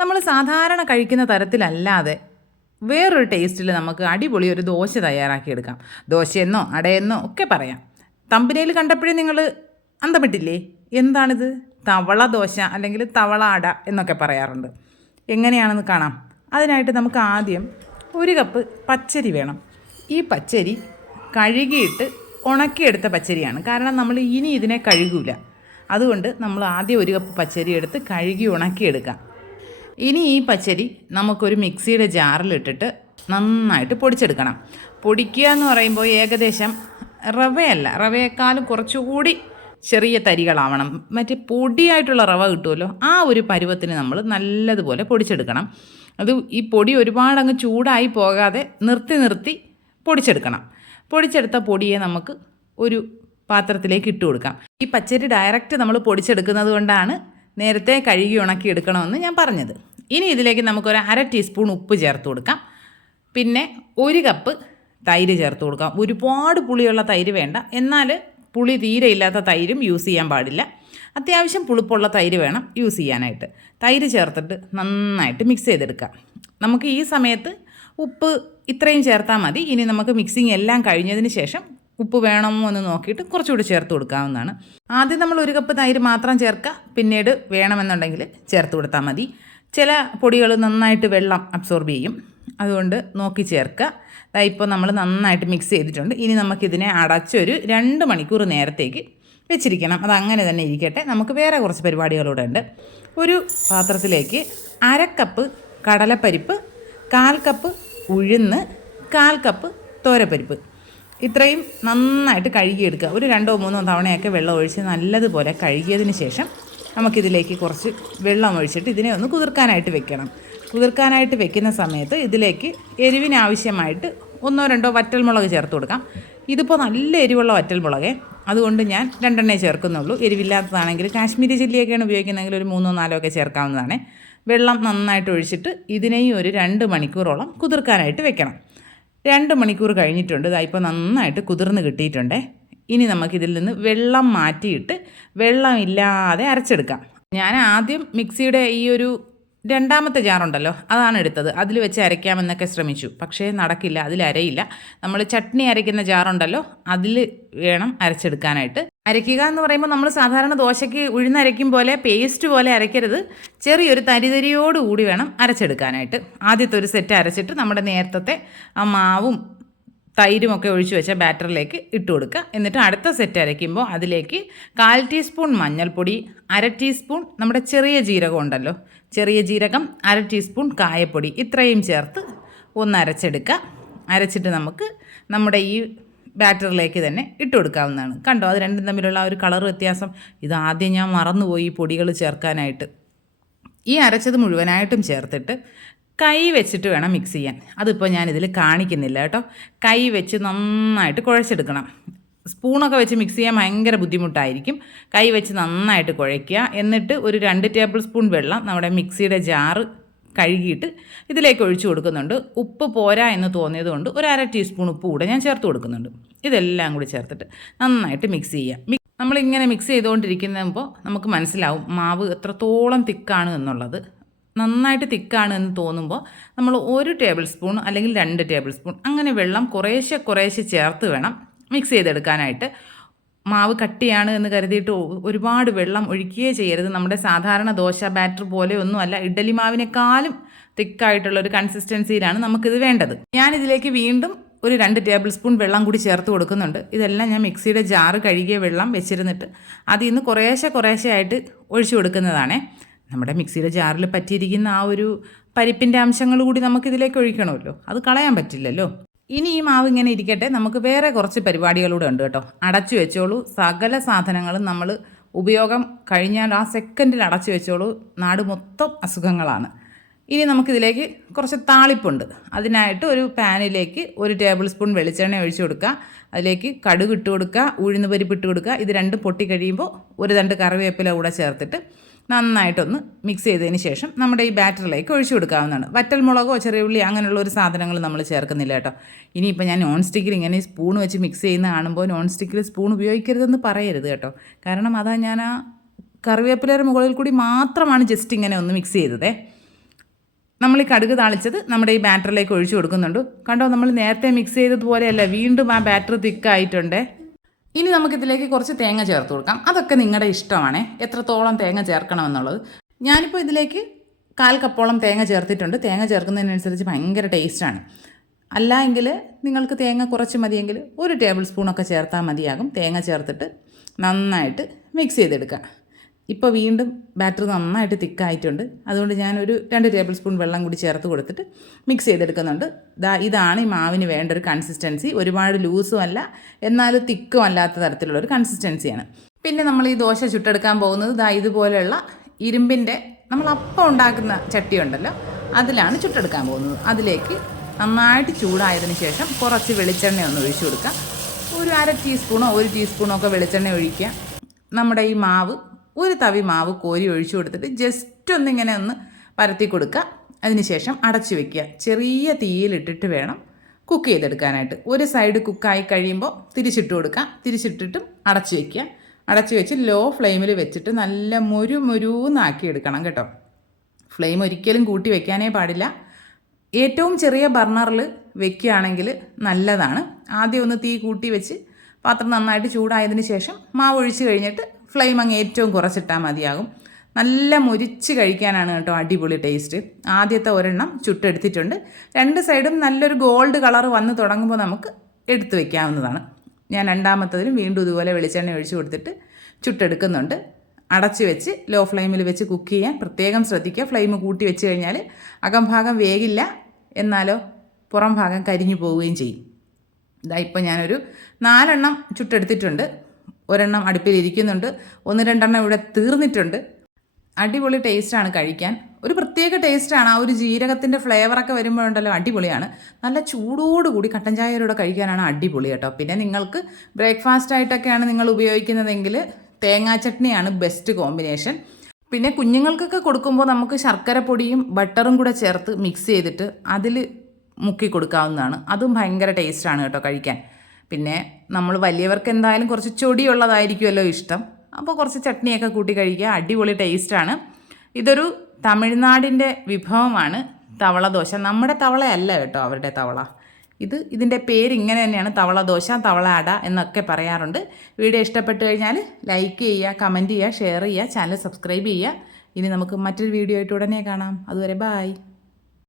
നമ്മൾ സാധാരണ കഴിക്കുന്ന തരത്തിലല്ലാതെ വേറൊരു ടേസ്റ്റിൽ നമുക്ക് അടിപൊളി ഒരു ദോശ തയ്യാറാക്കിയെടുക്കാം. ദോശയെന്നോ അടയെന്നോ ഒക്കെ പറയാം. തമ്പനയിൽ കണ്ടപ്പോഴേ നിങ്ങൾ അന്തം വിട്ടില്ലേ? എന്താണിത്? തവള ദോശ അല്ലെങ്കിൽ തവള അട എന്നൊക്കെ പറയാറുണ്ട്. എങ്ങനെയാണെന്ന് കാണാം. അതിനായിട്ട് നമുക്ക് ആദ്യം 1 കപ്പ് പച്ചരി വേണം. ഈ പച്ചരി കഴുകിയിട്ട് ഉണക്കിയെടുത്ത പച്ചരിയാണ്. കാരണം നമ്മൾ ഇനി ഇതിനെ കഴുകില്ല. അതുകൊണ്ട് നമ്മൾ ആദ്യം 1 കപ്പ് പച്ചരി എടുത്ത് കഴുകി ഉണക്കിയെടുക്കാം. ഇനി ഈ പച്ചരി നമുക്കൊരു മിക്സിയുടെ ജാറിലിട്ടിട്ട് നന്നായിട്ട് പൊടിച്ചെടുക്കണം. പൊടിക്കുക എന്ന് പറയുമ്പോൾ ഏകദേശം റവയല്ല, റവയേക്കാളും കുറച്ചുകൂടി ചെറിയ തരികളാവണം. മറ്റേ പൊടിയായിട്ടുള്ള റവ കിട്ടുമല്ലോ, ആ ഒരു പരുവത്തിന് നമ്മൾ നല്ലതുപോലെ പൊടിച്ചെടുക്കണം. അത് ഈ പൊടി ഒരുപാടങ്ങ് ചൂടായി പോകാതെ നിർത്തി പൊടിച്ചെടുക്കണം. പൊടിച്ചെടുത്ത പൊടിയെ നമുക്ക് ഒരു പാത്രത്തിലേക്ക് ഇട്ട് കൊടുക്കാം. ഈ പച്ചരി ഡയറക്റ്റ് നമ്മൾ പൊടിച്ചെടുക്കുന്നത് കൊണ്ടാണ് നേരത്തെ കഴുകി ഉണക്കി എടുക്കണമെന്ന് ഞാൻ പറഞ്ഞത്. ഇനി ഇതിലേക്ക് നമുക്കൊരു 1/2 ടീസ്പൂൺ ഉപ്പ് ചേർത്ത് കൊടുക്കാം. പിന്നെ 1 കപ്പ് തൈര് ചേർത്ത് കൊടുക്കാം. ഒരുപാട് പുളിയുള്ള തൈര് വേണ്ട, എന്നാൽ പുളി തീരെ ഇല്ലാത്ത തൈരും യൂസ് ചെയ്യാൻ പാടില്ല. അത്യാവശ്യം പുളിപ്പുള്ള തൈര് വേണം യൂസ് ചെയ്യാനായിട്ട്. തൈര് ചേർത്തിട്ട് നന്നായിട്ട് മിക്സ് ചെയ്തെടുക്കാം. നമുക്ക് ഈ സമയത്ത് ഉപ്പ് ഇത്രയും ചേർത്താൽ മതി. ഇനി നമുക്ക് മിക്സിങ് എല്ലാം കഴിഞ്ഞതിന് ശേഷം ഉപ്പ് വേണമോ എന്ന് നോക്കിയിട്ട് കുറച്ചുകൂടി ചേർത്ത് കൊടുക്കാവുന്നതാണ്. ആദ്യം നമ്മൾ 1 കപ്പ് തൈര് മാത്രം ചേർക്കുക, പിന്നീട് വേണമെന്നുണ്ടെങ്കിൽ ചേർത്ത് കൊടുത്താൽ മതി. ചില പൊടികൾ നന്നായിട്ട് വെള്ളം അബ്സോർബ് ചെയ്യും, അതുകൊണ്ട് നോക്കി ചേർക്കുക. ഇപ്പോൾ നമ്മൾ നന്നായിട്ട് മിക്സ് ചെയ്തിട്ടുണ്ട്. ഇനി നമുക്കിതിനെ അടച്ചൊരു 2 മണിക്കൂർ നേരത്തേക്ക് വെച്ചിരിക്കണം. അതങ്ങനെ തന്നെ ഇരിക്കട്ടെ. നമുക്ക് വേറെ കുറച്ച് പരിപാടികളൂടെ ഉണ്ട്. ഒരു പാത്രത്തിലേക്ക് 1/2 കപ്പ് കടലപ്പരിപ്പ്, 1/4 കപ്പ് ഉഴുന്ന്, 1/4 കപ്പ് തോരപ്പരിപ്പ്, ഇത്രയും നന്നായിട്ട് കഴുകിയെടുക്കുക. ഒരു 2-3 തവണയൊക്കെ വെള്ളം ഒഴിച്ച് നല്ലതുപോലെ കഴുകിയതിന് ശേഷം നമുക്കിതിലേക്ക് കുറച്ച് വെള്ളം ഒഴിച്ചിട്ട് ഇതിനെ ഒന്ന് കുതിർക്കാനായിട്ട് വെക്കണം. കുതിർക്കാനായിട്ട് വെക്കുന്ന സമയത്ത് ഇതിലേക്ക് എരിവിനാവശ്യമായിട്ട് 1-2 വറ്റൽമുളക് ചേർത്ത് കൊടുക്കാം. ഇതിപ്പോൾ നല്ല എരിവുള്ള വറ്റൽമുളകേ, അതുകൊണ്ട് ഞാൻ 2 ചേർക്കുന്നുള്ളൂ. എരിവില്ലാത്തതാണെങ്കിൽ കാശ്മീരി ചില്ലിയൊക്കെയാണ് ഉപയോഗിക്കുന്നതെങ്കിൽ ഒരു 3-4 ഒക്കെ ചേർക്കാവുന്നതാണ്. വെള്ളം നന്നായിട്ട് ഒഴിച്ചിട്ട് ഇതിനെയും ഒരു 2 മണിക്കൂറോളം കുതിർക്കാനായിട്ട് വെക്കണം. 2 മണിക്കൂർ കഴിഞ്ഞിട്ടുണ്ട്. ഇപ്പോൾ നന്നായിട്ട് കുതിർന്ന് കിട്ടിയിട്ടുണ്ട്. ഇനി നമുക്കിതിൽ നിന്ന് വെള്ളം മാറ്റിയിട്ട് വെള്ളം ഇല്ലാതെ അരച്ചെടുക്കാം. ഞാൻ ആദ്യം മിക്സിയുടെ ഈ ഒരു 2ാമത്തെ ജാറുണ്ടല്ലോ, അതാണ് എടുത്തത്. അതിൽ വെച്ച് അരയ്ക്കാമെന്നൊക്കെ ശ്രമിച്ചു, പക്ഷേ നടക്കില്ല, അതിൽ അരയില്ല. നമ്മൾ ചട്നി അരയ്ക്കുന്ന ജാറുണ്ടല്ലോ, അതിൽ വേണം അരച്ചെടുക്കാനായിട്ട്. അരയ്ക്കുക എന്ന് പറയുമ്പോൾ നമ്മൾ സാധാരണ ദോശയ്ക്ക് ഉഴുന്നരയ്ക്കും പോലെ പേസ്റ്റ് പോലെ അരയ്ക്കരുത്. ചെറിയൊരു തരിതരിയോടുകൂടി വേണം അരച്ചെടുക്കാനായിട്ട്. ആദ്യത്തെ ഒരു സെറ്റ് അരച്ചിട്ട് നമ്മുടെ നേരത്തെ ആ മാവും തൈരുമൊക്കെ ഒഴിച്ച് വെച്ച ബാറ്ററിലേക്ക് ഇട്ട് കൊടുക്കുക. എന്നിട്ട് അടുത്ത സെറ്റ് അരയ്ക്കുമ്പോൾ അതിലേക്ക് 1/4 ടീസ്പൂൺ മഞ്ഞൾപ്പൊടി, 1/2 ടീസ്പൂൺ നമ്മുടെ ചെറിയ ജീരകം ഉണ്ടല്ലോ, ചെറിയ ജീരകം, 1/2 ടീസ്പൂൺ കായപ്പൊടി, ഇത്രയും ചേർത്ത് ഒന്ന് അരച്ചെടുക്കുക. അരച്ചിട്ട് നമുക്ക് നമ്മുടെ ഈ ബാറ്ററിലേക്ക് തന്നെ ഇട്ട് കൊടുക്കാവുന്നതാണ്. കണ്ടോ, അത് രണ്ടും തമ്മിലുള്ള ഒരു കളർ വ്യത്യാസം? ഇതാദ്യം ഞാൻ മറന്നുപോയി ഈ പൊടികൾ ചേർക്കാനായിട്ട്. ഈ അരച്ചത് മുഴുവനായിട്ടും ചേർത്തിട്ട് കൈ വെച്ചിട്ട് വേണം മിക്സ് ചെയ്യാൻ. അതിപ്പോൾ ഞാനിതിൽ കാണിക്കുന്നില്ല കേട്ടോ. കൈ വെച്ച് നന്നായിട്ട് കുഴച്ചെടുക്കണം. സ്പൂണൊക്കെ വെച്ച് മിക്സ് ചെയ്യാൻ ഭയങ്കര ബുദ്ധിമുട്ടായിരിക്കും. കൈ വെച്ച് നന്നായിട്ട് കുഴയ്ക്കുക. എന്നിട്ട് ഒരു 2 ടേബിൾ സ്പൂൺ വെള്ളം നമ്മുടെ മിക്സിയുടെ ജാറ് കഴുകിയിട്ട് ഇതിലേക്ക് ഒഴിച്ചു കൊടുക്കുന്നുണ്ട്. ഉപ്പ് പോരാ എന്ന് തോന്നിയതുകൊണ്ട് ഒരു 1/2 ടീസ്പൂൺ ഉപ്പ് കൂടെ ഞാൻ ചേർത്ത് കൊടുക്കുന്നുണ്ട്. ഇതെല്ലാം കൂടി ചേർത്തിട്ട് നന്നായിട്ട് മിക്സ് ചെയ്യാം. നമ്മളിങ്ങനെ മിക്സ് ചെയ്തുകൊണ്ടിരിക്കുമ്പോൾ നമുക്ക് മനസ്സിലാവും മാവ് എത്രത്തോളം തിക്കാണ് എന്നുള്ളത്. നന്നായിട്ട് തിക്കാണ് എന്ന് തോന്നുമ്പോൾ നമ്മൾ 1 ടേബിൾ സ്പൂൺ അല്ലെങ്കിൽ 2 ടേബിൾ സ്പൂൺ അങ്ങനെ വെള്ളം കുറേശ്ശെ ചേർത്ത് വേണം മിക്സ് ചെയ്തെടുക്കാനായിട്ട്. മാവ് കട്ടിയാണ് എന്ന് കരുതിയിട്ട് ഒരുപാട് വെള്ളം ഒഴിക്കുകയേ ചെയ്യരുത്. നമ്മുടെ സാധാരണ ദോശ ബാറ്റർ പോലെയൊന്നുമല്ല, ഇഡ്ഡലി മാവിനേക്കാളും തിക്കായിട്ടുള്ളൊരു കൺസിസ്റ്റൻസിയിലാണ് നമുക്കിത് വേണ്ടത്. ഞാനിതിലേക്ക് വീണ്ടും ഒരു 2 ടേബിൾ സ്പൂൺ വെള്ളം കൂടി ചേർത്ത് കൊടുക്കുന്നുണ്ട്. ഇതെല്ലാം ഞാൻ മിക്സിയുടെ ജാറ് കഴുകിയ വെള്ളം വെച്ചിരുന്നിട്ട് അതിൽ നിന്ന് കുറേശ്ശെ ആയിട്ട് ഒഴിച്ചു കൊടുക്കുന്നതാണേ. നമ്മുടെ മിക്സിയുടെ ജാറിൽ പറ്റിയിരിക്കുന്ന ആ ഒരു പരിപ്പിൻ്റെ അംശങ്ങൾ കൂടി നമുക്കിതിലേക്ക് ഒഴിക്കണമല്ലോ, അത് കളയാൻ പറ്റില്ലല്ലോ. ഇനി ഈ മാവ് ഇങ്ങനെ ഇരിക്കട്ടെ. നമുക്ക് വേറെ കുറച്ച് പരിപാടികളൂടെ ഉണ്ട് കേട്ടോ. അടച്ചു വെച്ചോളൂ. സകല സാധനങ്ങളും നമ്മൾ ഉപയോഗം കഴിഞ്ഞാൽ ആ സെക്കൻഡിൽ അടച്ചു വെച്ചോളൂ. നാട് മൊത്തം അസുഖങ്ങളാണ്. ഇനി നമുക്കിതിലേക്ക് കുറച്ച് താളിപ്പുണ്ട്. അതിനായിട്ട് ഒരു പാനിലേക്ക് 1 ടേബിൾ സ്പൂൺ വെളിച്ചെണ്ണ ഒഴിച്ചു കൊടുക്കുക. അതിലേക്ക് കടുക് ഇട്ട് കൊടുക്കുക, ഉഴുന്ന് പരിപ്പ് ഇട്ട് കൊടുക്കുക. ഇത് രണ്ടും പൊട്ടി കഴിയുമ്പോൾ ഒരു തണ്ട് കറിവേപ്പില കൂടെ ചേർത്തിട്ട് നന്നായിട്ടൊന്ന് മിക്സ് ചെയ്തതിന് ശേഷം നമ്മുടെ ഈ ബാറ്ററിലേക്ക് ഒഴിച്ചു കൊടുക്കാവുന്നതാണ്. വറ്റൽമുളകോ ചെറിയ ഉള്ളി അങ്ങനെയുള്ള ഒരു സാധനങ്ങൾ നമ്മൾ ചേർക്കുന്നില്ല കേട്ടോ. ഇനിയിപ്പോൾ ഞാൻ നോൺ സ്റ്റിക്കിൽ ഇങ്ങനെ സ്പൂൺ വെച്ച് മിക്സ് ചെയ്യുന്ന കാണുമ്പോൾ നോൺ സ്റ്റിക്കിൽ സ്പൂൺ ഉപയോഗിക്കരുതെന്ന് പറയരുത് കേട്ടോ. കാരണം അതാ ഞാൻ ആ കറിവേപ്പിലയുടെ മുകളിൽ കൂടി മാത്രമാണ് ജസ്റ്റ് ഇങ്ങനെ ഒന്ന് മിക്സ് ചെയ്തതേ. നമ്മൾ ഈ കടുക് താളിച്ചത് നമ്മുടെ ഈ ബാറ്ററിലേക്ക് ഒഴിച്ചു കൊടുക്കുന്നുണ്ട്. കണ്ടോ, നമ്മൾ നേരത്തെ മിക്സ് ചെയ്തതുപോലെയല്ല, വീണ്ടും ആ ബാറ്റർ തിക്കായിട്ടുണ്ട്. ഇനി നമുക്കിതിലേക്ക് കുറച്ച് തേങ്ങ ചേർത്ത് കൊടുക്കാം. അതൊക്കെ നിങ്ങളുടെ ഇഷ്ടമാണ്, എത്രത്തോളം തേങ്ങ ചേർക്കണമെന്നുള്ളത്. ഞാനിപ്പോൾ ഇതിലേക്ക് 1/4 കപ്പോളം തേങ്ങ ചേർത്തിട്ടുണ്ട്. തേങ്ങ ചേർക്കുന്നതിനനുസരിച്ച് ഭയങ്കര ടേസ്റ്റാണ്. അല്ല എങ്കിൽ നിങ്ങൾക്ക് തേങ്ങ കുറച്ച് മതിയെങ്കിൽ 1 ടേബിൾ സ്പൂണൊക്കെ ചേർത്താൽ മതിയാകും. തേങ്ങ ചേർത്തിട്ട് നന്നായിട്ട് മിക്സ് ചെയ്തെടുക്കുക. ഇപ്പോൾ വീണ്ടും ബാറ്റർ നന്നായിട്ട് തിക്കായിട്ടുണ്ട്. അതുകൊണ്ട് ഞാനൊരു 2 ടേബിൾ സ്പൂൺ വെള്ളം കൂടി ചേർത്ത് കൊടുത്തിട്ട് മിക്സ് ചെയ്തെടുക്കുന്നുണ്ട്. ഇതാണ് ഈ മാവിന് വേണ്ട ഒരു കൺസിസ്റ്റൻസി. ഒരുപാട് ലൂസും അല്ല, എന്നാലും തിക്കും അല്ലാത്ത തരത്തിലുള്ള ഒരു കൺസിസ്റ്റൻസിയാണ്. പിന്നെ നമ്മൾ ഈ ദോശ ചുട്ടെടുക്കാൻ പോകുന്നത് ഇതുപോലെയുള്ള ഇരുമ്പിൻ്റെ നമ്മൾ അപ്പം ഉണ്ടാക്കുന്ന ചട്ടി ഉണ്ടല്ലോ, അതിലാണ് ചുട്ടെടുക്കാൻ പോകുന്നത്. അതിലേക്ക് നന്നായിട്ട് ചൂടായതിന് ശേഷം കുറച്ച് വെളിച്ചെണ്ണ ഒന്ന് ഒഴിച്ചു കൊടുക്കുക. ഒരു 1/2 ടീസ്പൂണോ 1 ടീസ്പൂണോ ഒക്കെ വെളിച്ചെണ്ണ ഒഴിക്കുക. നമ്മുടെ ഈ മാവ്, ഒരു തവി മാവ് കോരി ഒഴിച്ചു കൊടുത്തിട്ട് ജസ്റ്റ് ഒന്നിങ്ങനെ ഒന്ന് പരത്തി കൊടുക്കുക. അതിനുശേഷം അടച്ചു വെക്കുക. ചെറിയ തീയിലിട്ടിട്ട് വേണം കുക്ക് ചെയ്തെടുക്കാനായിട്ട്. ഒരു സൈഡ് കുക്കായി കഴിയുമ്പോൾ തിരിച്ചിട്ട് കൊടുക്കുക. തിരിച്ചിട്ടിട്ടും അടച്ചു വയ്ക്കുക. അടച്ചു വെച്ച് ലോ ഫ്ലെയിമിൽ വെച്ചിട്ട് നല്ല മുരുന്നാക്കി എടുക്കണം കേട്ടോ. ഫ്ലെയിം ഒരിക്കലും കൂട്ടി വയ്ക്കാനേ പാടില്ല. ഏറ്റവും ചെറിയ ബർണറിൽ വെക്കുകയാണെങ്കിൽ നല്ലതാണ്. ആദ്യം ഒന്ന് തീ കൂട്ടി വെച്ച് പാത്രം നന്നായിട്ട് ചൂടായതിന് ശേഷം മാവ് ഒഴിച്ച് കഴിഞ്ഞിട്ട് ഫ്ലെയിം അങ്ങ് ഏറ്റവും കുറച്ചിട്ടാൽ മതിയാകും. നല്ല മുരിച്ച് കഴിക്കാനാണ് കേട്ടോ അടിപൊളി ടേസ്റ്റ്. ആദ്യത്തെ ഒരെണ്ണം ചുട്ടെടുത്തിട്ടുണ്ട്. 2 സൈഡും നല്ലൊരു ഗോൾഡ് കളർ വന്ന് തുടങ്ങുമ്പോൾ നമുക്ക് എടുത്തു വയ്ക്കാവുന്നതാണ്. ഞാൻ രണ്ടാമത്തതിലും വീണ്ടും ഇതുപോലെ വെളിച്ചെണ്ണ ഒഴിച്ച് കൊടുത്തിട്ട് ചുട്ടെടുക്കുന്നുണ്ട്. അടച്ച് വെച്ച് ലോ ഫ്ലെയിമിൽ വെച്ച് കുക്ക് ചെയ്യാൻ പ്രത്യേകം ശ്രദ്ധിക്കുക. ഫ്ലെയിം കൂട്ടി വെച്ച് കഴിഞ്ഞാൽ അകംഭാഗം വേഗില്ല, എന്നാലോ പുറം ഭാഗം കരിഞ്ഞു പോവുകയും ചെയ്യും. ഇപ്പോൾ ഞാനൊരു 4 എണ്ണം ചുട്ടെടുത്തിട്ടുണ്ട്. ഒരെണ്ണം അടുപ്പിലിരിക്കുന്നുണ്ട്. 1-2 എണ്ണം ഇവിടെ തീർന്നിട്ടുണ്ട്. അടിപൊളി ടേസ്റ്റാണ് കഴിക്കാൻ. ഒരു പ്രത്യേക ടേസ്റ്റാണ്. ആ ഒരു ജീരകത്തിൻ്റെ ഫ്ലേവറൊക്കെ വരുമ്പോഴുണ്ടല്ലോ, അടിപൊളിയാണ്. നല്ല ചൂടോടുകൂടി കട്ടൻ ചായയിലൂടെ കഴിക്കാനാണ് അടിപൊളി കേട്ടോ. പിന്നെ നിങ്ങൾക്ക് ബ്രേക്ക്ഫാസ്റ്റ് ആയിട്ടൊക്കെയാണ് നിങ്ങൾ ഉപയോഗിക്കുന്നതെങ്കിൽ തേങ്ങാ ചട്നിയാണ് ബെസ്റ്റ് കോമ്പിനേഷൻ. പിന്നെ കുഞ്ഞുങ്ങൾക്കൊക്കെ കൊടുക്കുമ്പോൾ നമുക്ക് ശർക്കരപ്പൊടിയും ബട്ടറും കൂടെ ചേർത്ത് മിക്സ് ചെയ്തിട്ട് അതിൽ മുക്കി കൊടുക്കാവുന്നതാണ്. അതും ഭയങ്കര ടേസ്റ്റാണ് കേട്ടോ കഴിക്കാൻ. പിന്നെ നമ്മൾ വലിയവർക്ക് എന്തായാലും കുറച്ച് ചൊടിയുള്ളതായിരിക്കുമല്ലോ ഇഷ്ടം. അപ്പോൾ കുറച്ച് ചട്നിയൊക്കെ കൂട്ടി കഴിക്കുക. അടിപൊളി ടേസ്റ്റാണ്. ഇതൊരു തമിഴ്നാടിൻ്റെ വിഭവമാണ് തവള ദോശ. നമ്മുടെ തവളയല്ല കേട്ടോ അവരുടെ തവള. ഇതിൻ്റെ പേര് ഇങ്ങനെ തന്നെയാണ്, തവള ദോശ, തവള അട എന്നൊക്കെ പറയാറുണ്ട്. വീഡിയോ ഇഷ്ടപ്പെട്ട് കഴിഞ്ഞാൽ ലൈക്ക് ചെയ്യുക, കമൻറ്റ് ചെയ്യുക, ഷെയർ ചെയ്യുക, ചാനൽ സബ്സ്ക്രൈബ് ചെയ്യുക. ഇനി നമുക്ക് മറ്റൊരു വീഡിയോ ആയിട്ട് ഉടനെ കാണാം. അതുവരെ ബായ്.